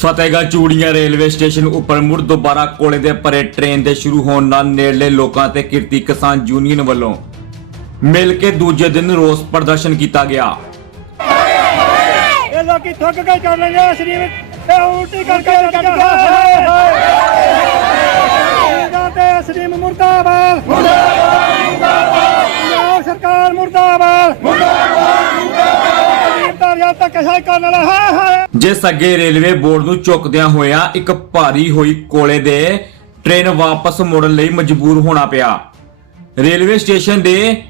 Fatehgarh Churian railway station ਉੱਪਰ ਮੁੜ ਦੁਬਾਰਾ ਕੋਲੇ ਦੇ ਭਰੇ ਟ੍ਰੇਨ ਦੇ ਸ਼ੁਰੂ ਹੋਣ ਨਾਲ ਨੇੜਲੇ ਲੋਕਾਂ ਤੇ ਕਿਰਤੀ ਕਿਸਾਨ ਯੂਨੀਅਨ ਵੱਲੋਂ ਮਿਲ ਕੇ ਦੂਜੇ ਦਿਨ ਰੋਸ ਪ੍ਰਦਰਸ਼ਨ ਕੀਤਾ ਗਿਆ। ਇਹ ਲੋਕੀ ਥੱਕ ਕੇ ਕਰ ਲੈਂਦੇ ਆ ਸਰੀਰ ਤੇ ਉਲਟੀ ਕਰਕੇ ਕਰਕੇ ਇਹਨਾਂ ਤੇ ਸਰੀਮ ਮੁਰਦਾਬਾਦ ਮੁਰਦਾਬਾਦ। ਪੰਜਾਬ ਸਰਕਾਰ ਮੁਰਦਾਬਾਦ। ਮੁਰਦਾਬਾਦ ਕਰਨ ਵਾਲਾ ਹੈ ਹੈ ਜਿਸ ਅੱਗੇ ਰੇਲਵੇ ਬੋਰਡ ਨੂੰ ਝੁਕਦਿਆਂ ਹੋਇਆਂ ਇੱਕ ਭਾਰੀ ਹੋਈ ਕੋਲੇ ਦੇ ਟ੍ਰੇਨ ਵਾਪਸ ਮੁੜਨ ਲਈ ਮਜਬੂਰ ਹੋਣਾ ਪਿਆ। ਰੇਲਵੇ ਸਟੇਸ਼ਨ ਦੇ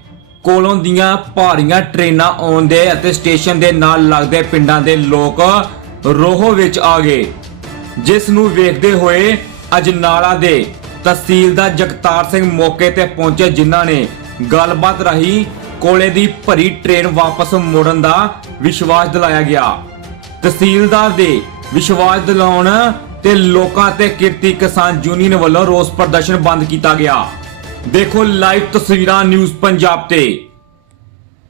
ਕੋਲੋਂ ਦੀਆਂ ਭਾਰੀਆਂ ਟ੍ਰੇਨਾਂ ਆਉਣ ਦੇ ਅਤੇ ਸਟੇਸ਼ਨ ਦੇ ਨਾਲ ਲੱਗਦੇ ਪਿੰਡਾਂ ਦੇ ਲੋਕ ਰੋਹ ਵਿੱਚ ਆ ਗਏ। ਜਿਸ ਨੂੰ ਵੇਖਦੇ ਹੋਏ ਅਜਨਾਲਾ ਦੇ ਤਹਿਸੀਲਦਾਰ ਜਗਤਾਰ ਸਿੰਘ ਮੌਕੇ ਤੇ ਪਹੁੰਚੇ, ਜਿਨ੍ਹਾਂ ਨੇ ਗੱਲਬਾਤ ਰਾਹੀਂ ਕੋਲੇ ਦੀ ਭਰੀ ਟ੍ਰੇਨ ਵਾਪਸ ਮੋੜਨ ਦਾ ਵਿਸ਼ਵਾਸ ਦਿਲਾਇਆ ਗਿਆ। ਤਹਿਸੀਲਦਾਰ ਦੇ ਵਿਸ਼ਵਾਸ ਦਿਲਾਉਣ ਤੇ ਲੋਕਾਂ ਤੇ ਕਿਰਤੀ ਕਿਸਾਨ ਯੂਨੀਅਨ ਵੱਲੋਂ ਰੋਸ ਪ੍ਰਦਰਸ਼ਨ ਬੰਦ ਕੀਤਾ ਗਿਆ। ਦੇਖੋ ਲਾਈਵ ਤਸਵੀਰਾਂ ਨਿਊਜ਼ ਪੰਜਾਬ ਤੇ।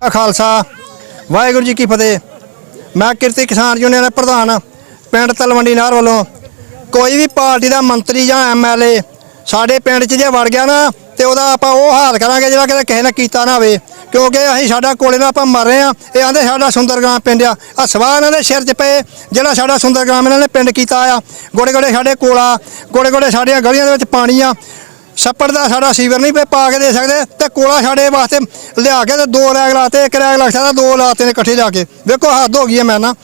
ਖਾਲਸਾ, ਵਾਹਿਗੁਰੂ ਜੀ ਕੀ ਫਤਿਹ। ਮੈਂ ਕਿਰਤੀ ਕਿਸਾਨ ਯੂਨੀਅਨ ਦਾ ਪ੍ਰਧਾਨ ਪਿੰਡ ਤਲਵੰਡੀ ਨਾਰ ਵੱਲੋਂ ਕੋਈ ਵੀ ਪਾਰਟੀ ਦਾ ਮੰਤਰੀ ਜਾਂ ਐਮਐਲਏ ਸਾਡੇ ਪਿੰਡ 'ਚ ਜੇ ਵੜ ਗਿਆ ਨਾ ਤੇ ਉਹਦਾ ਆਪਾਂ ਉਹ ਹਾਲ ਕਰਾਂਗੇ ਜਿਹੜਾ ਕਿਤੇ ਕਿਸੇ ਨੇ ਕੀਤਾ ਨਾ ਹੋਵੇ। ਕਿਉਂਕਿ ਅਸੀਂ ਸਾਡਾ ਕੋਲੇ ਨਾਲ ਆਪਾਂ ਮਰ ਰਹੇ ਆ ਇਹ ਆਂਦੇ ਸਾਡਾ ਸੁੰਦਰਗ੍ਰਾਮ ਪਿੰਡ ਆ। ਆ ਸਵਾਹ ਇਹਨਾਂ ਦੇ ਸਿਰ 'ਚ ਪਏ, ਜਿਹੜਾ ਸਾਡਾ ਸੁੰਦਰਗ੍ਰਾਮ ਇਹਨਾਂ ਨੇ ਪਿੰਡ ਕੀਤਾ ਆ। ਗੋੜੇ ਗੋੜੇ ਸਾਡੇ ਕੋਲਾ ਗੋੜੇ ਗੋੜੇ ਸਾਡੀਆਂ ਗਲੀਆਂ ਦੇ ਵਿੱਚ ਪਾਣੀ ਆ। ਛੱਪੜ ਦਾ ਸਾਡਾ ਸੀਵਰ ਨਹੀਂ ਪੇ ਪਾ ਕੇ ਦੇ ਸਕਦੇ ਤੇ ਕੋਲਾ ਸਾਡੇ ਵਾਸਤੇ ਲਿਆ ਕੇ ਤੇ ਦੋ ਰੈਗ ਲਾਤੇ, ਇੱਕ ਰੈਗ ਲੱਗ ਸਕਦਾ, ਦੋ ਲਾਤੇ ਨੇ ਇਕੱਠੇ ਜਾ ਕੇ। ਵੇਖੋ, ਹੱਦ ਹੋ ਗਈ ਹੈ ਮੈਂ ਨਾ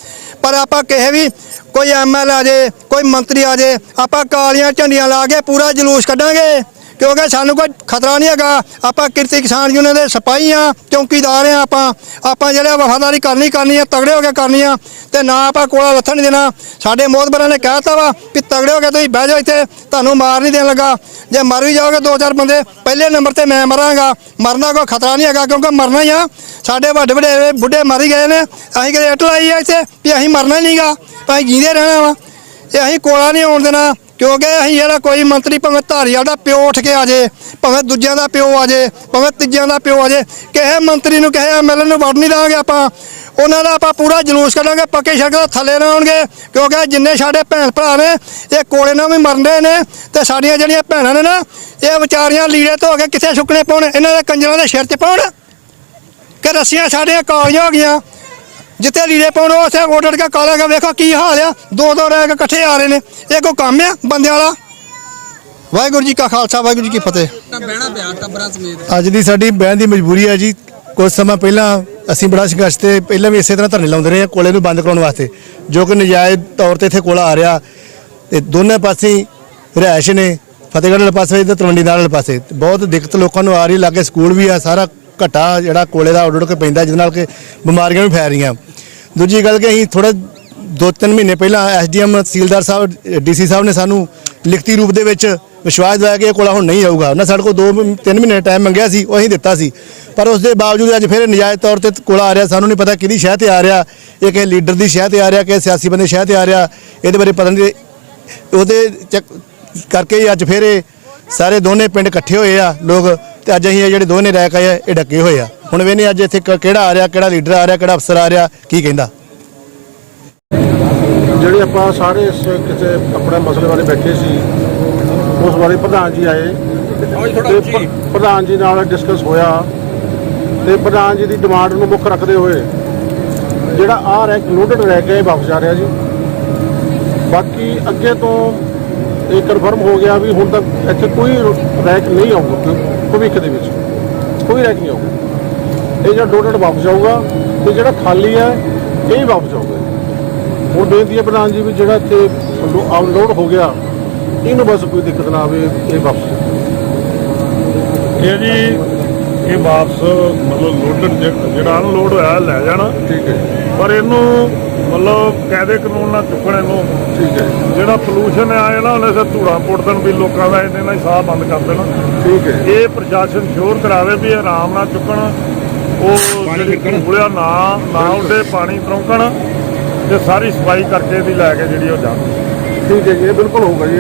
ਪਰ ਆਪਾਂ ਕਿਸੇ ਵੀ ਕੋਈ ਐਮਐਲ ਆ ਜੇ, ਕੋਈ ਮੰਤਰੀ ਆ ਜੇ, ਆਪਾਂ ਕਾਲੀਆਂ ਝੰਡੀਆਂ ਲਾ ਕੇ ਪੂਰਾ ਜਲੂਸ ਕੱਢਾਂਗੇ। ਕਿਉਂਕਿ ਸਾਨੂੰ ਕੋਈ ਖਤਰਾ ਨਹੀਂ ਹੈਗਾ। ਆਪਾਂ ਕਿਰਤੀ ਕਿਸਾਨ ਯੂਨੀਅਨ ਦੇ ਸਿਪਾਹੀ ਆ ਚੌਕੀਦਾਰ ਆ ਆਪਾਂ। ਆਪਾਂ ਜਿਹੜੇ ਵਫਾਦਾਰੀ ਕਰਨੀ ਕਰਨੀ ਆ, ਤਗੜੇ ਹੋ ਕੇ ਕਰਨੀ ਆ, ਤੇ ਨਾ ਆਪਾਂ ਕੋਲਾ ਲੱਥਣ ਨਹੀਂ ਦੇਣਾ। ਸਾਡੇ ਮੋਹਤਬਰਾਂ ਨੇ ਕਹਿਤਾ ਵਾ ਕਿ ਤਗੜੇ ਹੋ ਕੇ ਤੁਸੀਂ ਬਹਿ ਜਾਓ ਇੱਥੇ, ਤੁਹਾਨੂੰ ਮਾਰ ਨਹੀਂ ਦੇਣ ਲੱਗਾ। ਜੇ ਮਰ ਵੀ ਜਾਓਗੇ ਦੋ ਚਾਰ ਬੰਦੇ, ਪਹਿਲੇ ਨੰਬਰ ਤੇ ਮੈਂ ਮਰਾਂਗਾ। ਮਰਨਾ ਕੋਈ ਖਤਰਾ ਨਹੀਂ ਹੈਗਾ, ਕਿਉਂਕਿ ਮਰਨਾ ਹੀ ਆ। ਸਾਡੇ ਵੱਡੇ ਵੱਡੇ ਬੁੱਢੇ ਮਰੀ ਗਏ ਨੇ। ਅਸੀਂ ਕਿਤੇ ਇੱਟ ਲਾਈ ਆ ਇੱਥੇ, ਵੀ ਅਸੀਂ ਮਰਨਾ ਹੀ ਨਹੀਂਗਾ ਅਸੀਂ ਜੀਂਦੇ ਰਹਿਣਾ ਵਾ। ਇਹ ਅਸੀਂ ਕੋਲਾ ਨਹੀਂ ਆਉਣ ਦੇਣਾ। ਕਿਉਂਕਿ ਅਸੀਂ ਜਿਹੜਾ ਕੋਈ ਮੰਤਰੀ ਭਾਵੇਂ ਧਾਰੀਵਾਲ ਦਾ ਪਿਓ ਉੱਠ ਕੇ ਆ ਜੇ, ਭਾਵੇਂ ਦੂਜਿਆਂ ਦਾ ਪਿਓ ਆ ਜੇ, ਭਾਵੇਂ ਤੀਜਿਆਂ ਦਾ ਪਿਓ ਆ ਜੇ, ਕਿਸੇ ਮੰਤਰੀ ਨੂੰ, ਕਿਸੇ ਐਮਐਲਏ ਨੂੰ ਵੜ ਨਹੀਂ ਦਾਂਗੇ ਆਪਾਂ। ਉਹਨਾਂ ਦਾ ਆਪਾਂ ਪੂਰਾ ਜਲੂਸ ਕੱਢਾਂਗੇ, ਪੱਕੇ ਸੜਕ ਦਾ ਥੱਲੇ ਨਾ ਆਉਣਗੇ। ਕਿਉਂਕਿ ਜਿੰਨੇ ਸਾਡੇ ਭੈਣ ਭਰਾ ਨੇ, ਇਹ ਕੋਲੇ ਨਾਲ ਵੀ ਮਰਦੇ ਨੇ ਤੇ ਸਾਡੀਆਂ ਜਿਹੜੀਆਂ ਭੈਣਾਂ ਨੇ ਨਾ, ਇਹ ਵਿਚਾਰੀਆਂ ਲੀੜੇ ਧੋ ਕੇ ਕਿੱਥੇ ਸੁੱਕਣੇ ਪਾਉਣ? ਇਹਨਾਂ ਦੇ ਕੰਜਰਾਂ ਦੇ ਸਿਰ 'ਚ ਪਾਉਣ? ਕਿ ਰੱਸੀਆਂ ਸਾਡੀਆਂ ਕਾਲੀਆਂ ਹੋ ਗਈਆਂ। ਜਿੱਥੇ ਲੀੜੇ ਪਾਉਣ ਉੱਥੇ ਉੱਡ ਕੇ ਕਾਲਾ ਕੇ ਵੇਖੋ ਕੀ ਹਾਲ ਆ। ਦੋ ਦੋ ਰਹਿ ਕੇ ਇਕੱਠੇ ਆ ਰਹੇ ਨੇ। ਇਹ ਕੋਈ ਕੰਮ ਆ ਬੰਦਿਆਂ ਵਾਲਾ? ਵਾਹਿਗੁਰੂ ਜੀ ਕਾ ਖਾਲਸਾ ਵਾਹਿਗੁਰੂ ਜੀ ਕੀ ਫਤਿਹ। ਤਾਂ ਬਹਿਣਾ ਪਿਆ ਟੱਬਰਾਂ ਸਮੇਤ। ਅੱਜ ਦੀ ਸਾਡੀ ਬਹਿਣ ਦੀ ਮਜਬੂਰੀ ਹੈ ਜੀ। ਕੁਝ ਸਮਾਂ ਪਹਿਲਾਂ ਅਸੀਂ ਬੜਾ ਸੰਘਰਸ਼ ਤੇ ਪਹਿਲਾਂ ਵੀ ਇਸੇ ਤਰ੍ਹਾਂ ਧਰਨੇ ਲਾਉਂਦੇ ਰਹੇ ਹਾਂ ਕੋਲੇ ਨੂੰ ਬੰਦ ਕਰਾਉਣ ਵਾਸਤੇ। ਜੋ ਕਿ ਨਜਾਇਜ਼ ਤੌਰ ਤੇ ਇੱਥੇ ਕੋਲਾ ਆ ਰਿਹਾ। ਤੇ ਦੋਨੇ ਪਾਸੇ ਰਿਹਾਇਸ਼ ਨੇ। ਫਤਿਹਗੜ੍ਹ ਵਾਲੇ ਪਾਸੇ ਤੇ ਤਲਵੰਡੀ ਨਾਲ ਵਾਲੇ ਪਾਸੇ। ਤੇ ਬਹੁਤ ਦਿੱਕਤ ਲੋਕਾਂ ਨੂੰ ਆ ਰਹੀ ਲਾਗੇ ਸਕੂਲ ਵੀ ਆ ਸਾਰਾ ਘਟਾ ਜਿਹੜਾ ਕੋਲੇ ਦਾ ਉੱਡ ਉੱਡ ਕੇ ਪੈਂਦਾ ਜਿਹਦੇ ਨਾਲ ਕਿ ਬਿਮਾਰੀਆਂ ਵੀ ਫੈਲ ਰਹੀਆਂ। ਦੂਜੀ ਗੱਲ ਕਿ ਅਸੀਂ ਥੋੜਾ ਦੋ ਤਿੰਨ ਮਹੀਨੇ ਪਹਿਲਾਂ ਐਸਡੀਐਮ ਤਹਿਸੀਲਦਾਰ ਸਾਹਿਬ, ਡੀਸੀ ਸਾਹਿਬ ਨੇ ਸਾਨੂੰ ਲਿਖਤੀ ਰੂਪ ਦੇ ਵਿੱਚ ਵਿਸ਼ਵਾਸ ਦਿਵਾਇਆ ਕਿ ਇਹ ਕੋਲਾ ਹੁਣ ਨਹੀਂ ਆਊਗਾ ਉਹਨਾਂ ਸਾਡੇ ਕੋਲ 2 3 ਮਹੀਨੇ ਟਾਈਮ ਮੰਗਿਆ ਸੀ, ਉਹ ਅਸੀਂ ਦਿੱਤਾ ਸੀ। ਪਰ ਉਸ ਦੇ ਬਾਵਜੂਦ ਅੱਜ ਫਿਰ ਨਜਾਇਜ਼ ਤੌਰ ਤੇ ਕੋਲਾ ਆ ਰਿਹਾ, ਸਾਨੂੰ ਨਹੀਂ ਪਤਾ ਕਿਹਦੀ ਸ਼ਹਿ ਤੇ ਆ ਰਿਹਾ, ਇਹ ਕਿਸੇ ਲੀਡਰ ਦੀ ਸ਼ਹਿ ਤੇ ਆ ਰਿਹਾ ਕਿ ਸਿਆਸੀ ਬੰਦੇ ਸ਼ਹਿ ਤੇ ਆ ਰਿਹਾ, ਇਹਦੇ ਬਾਰੇ ਪਤਾ ਨਹੀਂ। ਉਹਦੇ ਚੱਕ- ਕਰਕੇ ਅੱਜ ਫਿਰ ਇਹ ਸਾਰੇ ਦੋਨੇ ਪਿੰਡ ਇਕੱਠੇ ਹੋਏ ਆ ਲੋਕ ਤੇ ਅੱਜ ਅਸੀਂ ਇਹ ਜਿਹੜੇ ਦੋਨੇ ਰੈਕ ਆਏ ਆ ਇਹ ਡੱਕੇ ਹੋਏ ਆ। ਹੁਣ ਵੇਨੇ ਅੱਜ ਇੱਥੇ ਕ- ਕਿਹੜਾ ਆ ਰਿਹਾ ਕਿਹੜਾ ਲੀਡਰ ਆ ਰਿਹਾ ਕਿਹੜਾ ਅਫਸਰ ਆ ਰਿਹਾ ਕੀ ਕਹਿੰਦਾ? ਜਿਹੜੇ ਆਪਾਂ ਸਾਰੇ ਇਸ ਕਿਸੇ ਆਪਣੇ ਮਸਲੇ ਬਾਰੇ ਬੈਠੇ ਸੀ ਉਸ ਬਾਰੇ ਪ੍ਰਧਾਨ ਜੀ ਆਏ। ਤੇ ਪ- ਪ੍ਰਧਾਨ ਜੀ ਨਾਲ ਡਿਸਕਸ ਹੋਇਆ। ਤੇ ਪ੍ਰਧਾਨ ਜੀ ਦੀ ਡਿਮਾਂਡ ਨੂੰ ਮੁੱਖ ਰੱਖਦੇ ਹੋਏ ਜਿਹੜਾ ਆ ਰੈਕ ਲੋਡਡ ਰਹਿ ਕੇ ਵਾਪਸ ਜਾ ਰਿਹਾ ਜੀ। ਬਾਕੀ ਅੱਗੇ ਤੋਂ ਇਹ ਕਨਫਰਮ ਹੋ ਗਿਆ ਵੀ ਹੁਣ ਤੱਕ ਇੱਥੇ ਕੋਈ ਰੈਕ ਨਹੀਂ ਆਊਗਾ ਭਵਿੱਖ ਦੇ ਵਿੱਚ। ਕੋਈ ਰੈਕ ਨਹੀਂ ਆਊਗਾ। ਇਹ ਜਿਹੜਾ ਲੋਡਡ ਵਾਪਸ ਜਾਊਗਾ ਤੇ ਜਿਹੜਾ ਖਾਲੀ ਹੈ, ਇਹ ਵਾਪਸ ਜਾਊਗਾ। ਹੁਣ ਬੇਨਤੀ ਹੈ ਪ੍ਰਧਾਨ ਜੀ ਵੀ ਜਿਹੜਾ ਇੱਥੇ ਅਨਲੋਡ ਹੋ ਗਿਆ, ਇਹਨੂੰ ਬਸ ਕੋਈ ਦਿੱਕਤ ਨਾ ਆਵੇ, ਇਹ ਵਾਪਸ ਇਹ ਜੀ ਇਹ ਵਾਪਸ ਮਤਲਬ ਲੋਡਡ ਜਿਹੜਾ ਅਨਲੋਡ ਹੋਇਆ ਲੈ ਜਾਣਾ। ਠੀਕ ਹੈ ਪਰ ਇਹਨੂੰ ਮਤਲਬ ਕਾਇਦੇ ਕਾਨੂੰਨ ਨਾਲ ਚੁੱਕਣ ਇਹਨੂੰ। ਠੀਕ ਹੈ ਜਿਹੜਾ ਪੋਲੂਸ਼ਨ ਆਇਆ ਨਾ ਉਹਨੇ ਸੇ ਧੂੜਾ ਪੁੱਟਣ ਵੀ ਲੋਕਾਂ ਦਾ ਇਹਦੇ ਨਾਲ ਹੀ ਸਾਹ ਬੰਦ ਕਰ ਦੇਣਾ। ਠੀਕ ਹੈ। ਇਹ ਪ੍ਰਸ਼ਾਸਨ ਸ਼ੋਰ ਕਰਾਵੇ ਵੀ ਆਰਾਮ ਨਾਲ ਚੁੱਕਣ। ਉਹ ਜਿਹੜੀ ਧੂੜਿਆ ਨਾ ਨਾ ਉੱਡੇ ਪਾਣੀ ਤਰੋਂਕਣ ਤੇ ਸਾਰੀ ਸਫ਼ਾਈ ਕਰਕੇ ਦੀ ਲੈ ਕੇ ਜਿਹੜੀ ਉਹ ਜਾਣ ਠੀਕ ਹੈ ਜੀ ਇਹ ਬਿਲਕੁਲ ਹੋਊਗਾ ਜੀ।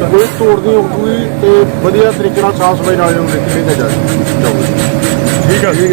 ਕੋਈ ਤੋੜ ਨਹੀਂ ਹੋਊਗੀ ਤੇ ਵਧੀਆ ਤਰੀਕੇ ਨਾਲ ਸਾਫ਼ ਸਫ਼ਾਈ ਨਾਲ ਇਹਨੂੰ ਕੇ ਜਾਊਗਾ। ਠੀਕ ਹੈ ਜੀ।